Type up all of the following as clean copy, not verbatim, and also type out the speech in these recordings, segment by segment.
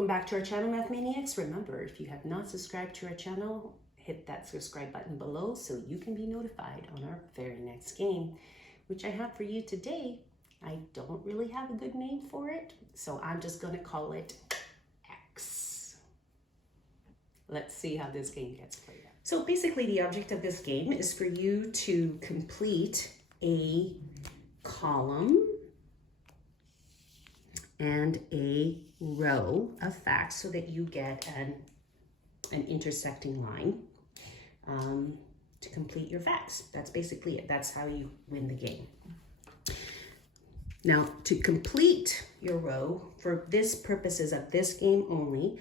welcome back to our channel, Math Maniacs. Remember, if you have not subscribed to our channel, hit that subscribe button below so you can be notified on our very next game, which I have for you today. I don't really have a good name for it, so I'm just going to call it X. Let's see how this game gets played out. So basically, the object of this game is for you to complete a column and a row of facts so that you get an intersecting line to complete your facts. That's basically it. That's how you win the game. Now, to complete your row, for this purposes of this game only,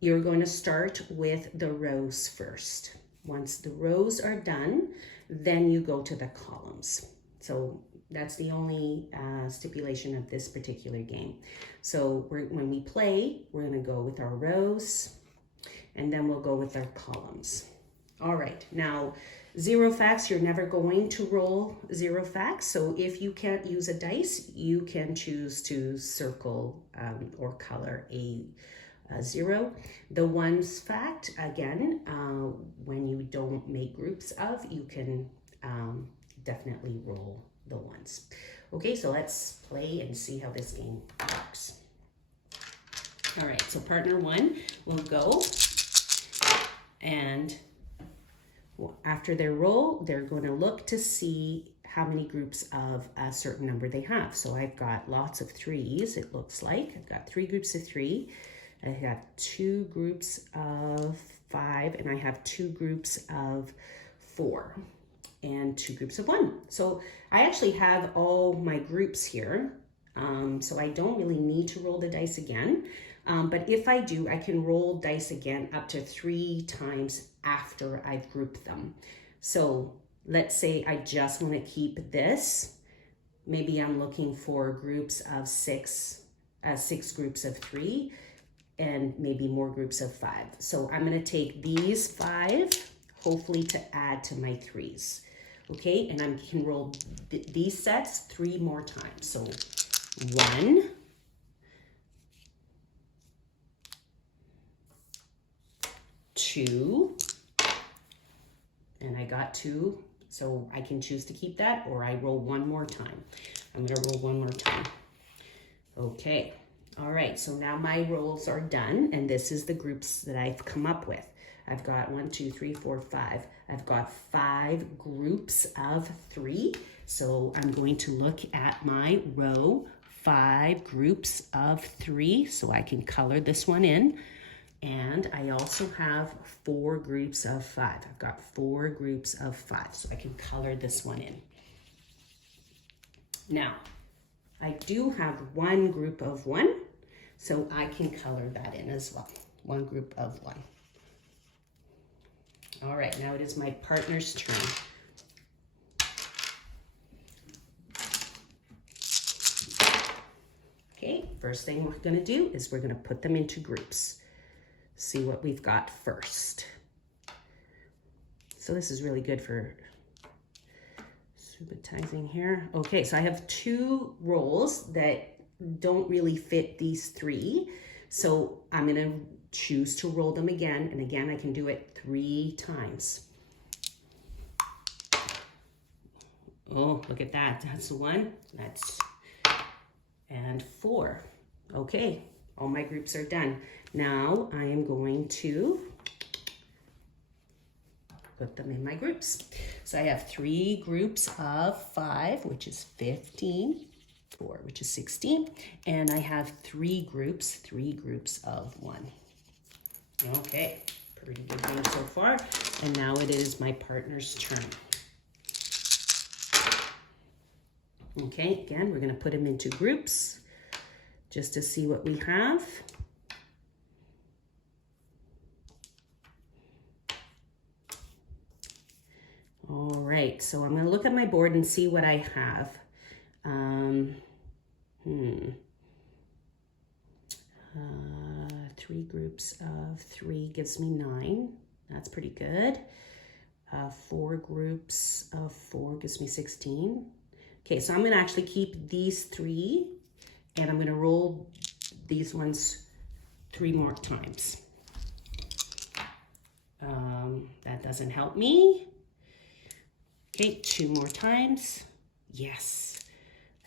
you're going to start with the rows first. Once the rows are done, then you go to the columns. So that's the only stipulation of this particular game. So when we play, we're going to go with our rows, and then we'll go with our columns. All right, now zero facts, you're never going to roll zero facts. So if you can't use a dice, you can choose to circle or color a zero. The ones fact, again, when you don't make groups of, you can definitely roll the ones. Okay, so let's play and see how this game works. All right, so partner one will go, and after their roll, they're going to look to see how many groups of a certain number they have. So I've got lots of threes, it looks like. I've got 3 groups of 3. I have 2 groups of 5, and I have 2 groups of 4. And 2 groups of 1. So I actually have all my groups here. So I don't really need to roll the dice again. But if I do, I can roll dice again up to 3 times after I've grouped them. So let's say I just want to keep this. Maybe I'm looking for groups of 6 groups of 3, and maybe more groups of 5. So I'm going to take these 5, hopefully to add to my 3s. Okay, and I can roll these sets 3 more times. So 1, 2, and I got 2, so I can choose to keep that, or I roll 1 more time. I'm gonna roll 1 more time. Okay, all right, so now my rolls are done, and this is the groups that I've come up with. I've got 1, 2, 3, 4, 5. I've got 5 groups of 3. So I'm going to look at my row, 5 groups of 3. So I can color this one in. And I also have 4 groups of 5. I've got 4 groups of 5. So I can color this one in. Now, I do have 1 group of 1. So I can color that in as well. 1 group of 1. All right, now it is my partner's turn. Okay, first thing we're gonna do is we're gonna put them into groups. See what we've got first. So this is really good for subitizing here. Okay, so I have 2 rolls that don't really fit these 3. So I'm gonna choose to roll them again, and again I can do it 3 times. Oh, look at that. That's 1. And 4. Okay, all my groups are done. Now I am going to put them in my groups. So I have 3 groups of 5, which is 15, 4, which is 16, and I have 3 groups of 1. Okay, pretty good game so far. And now it is my partner's turn. Okay, again, we're going to put them into groups just to see what we have. All right, so I'm going to look at my board and see what I have. 3 groups of 3 gives me 9. That's pretty good. 4 groups of 4 gives me 16. Okay, so I'm going to actually keep these 3, and I'm going to roll these ones 3 more times. That doesn't help me. Okay, 2 more times. Yes,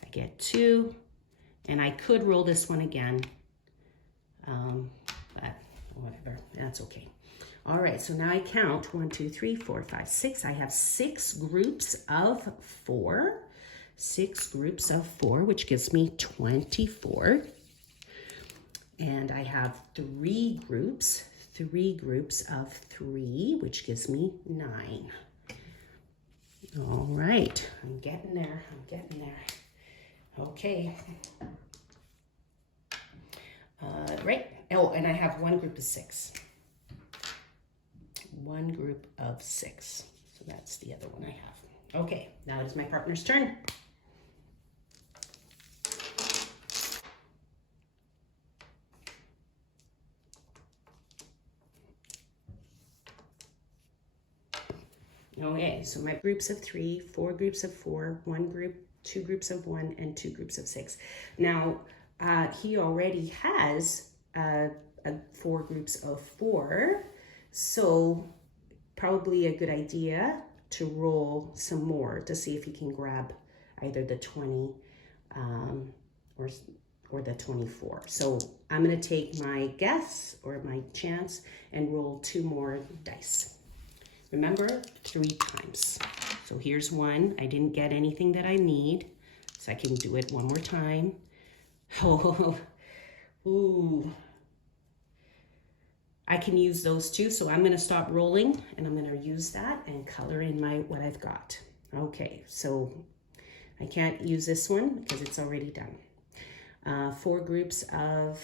I get 2. And I could roll this one again, but whatever, that's okay. All right, so now I count 1, 2, 3, 4, 5, 6. I have 6 groups of 4. 6 groups of 4, which gives me 24. And I have 3 groups of 3, which gives me 9. All right, I'm getting there, Okay. Right, oh, and I have 1 group of 6. 1 group of 6, so that's the other one I have. Okay, now it's my partner's turn. Okay, so my groups of 3, 4 groups of 4, 1 group, 2 groups of 1, and 2 groups of 6. Now, he already has 4 groups of 4, so probably a good idea to roll some more to see if he can grab either the 20 or the 24. So I'm going to take my guess or my chance and roll 2 more dice. Remember, 3 times. So here's 1. I didn't get anything that I need, so I can do it 1 more time. Oh, ooh. I can use those 2, so I'm going to stop rolling, and I'm going to use that and color in what I've got. Okay, so I can't use this one because it's already done. 4 groups of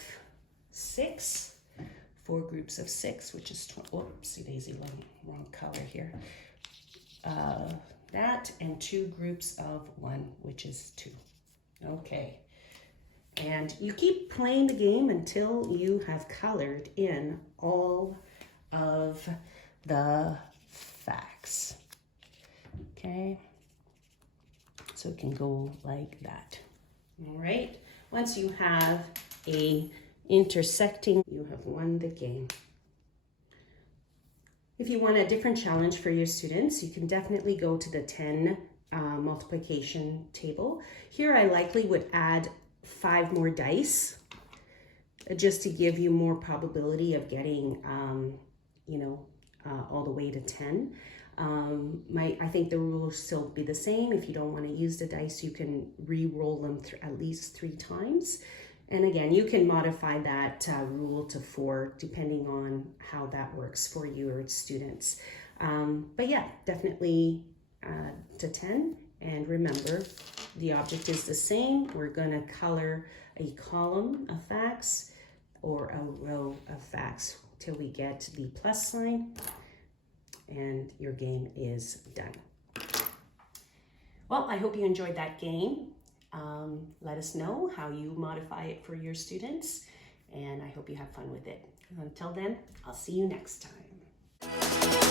6. 4 groups of 6, which is 20. Oopsie daisy, wrong color here. That and 2 groups of 1, which is 2. Okay. And you keep playing the game until you have colored in all of the facts. Okay. So it can go like that. All right. Once you have a intersecting, you have won the game. If you want a different challenge for your students, you can definitely go to the 10 multiplication table. Here I likely would add 5 more dice just to give you more probability of getting, all the way to 10. I think the rule will still be the same. If you don't want to use the dice, you can re-roll them at least 3 times. And again, you can modify that rule to 4 depending on how that works for your students. But yeah, definitely to 10. And remember, the object is the same. We're going to color a column of facts or a row of facts till we get the plus sign, and your game is done. Well, I hope you enjoyed that game. Let us know how you modify it for your students, and I hope you have fun with it. Until then, I'll see you next time.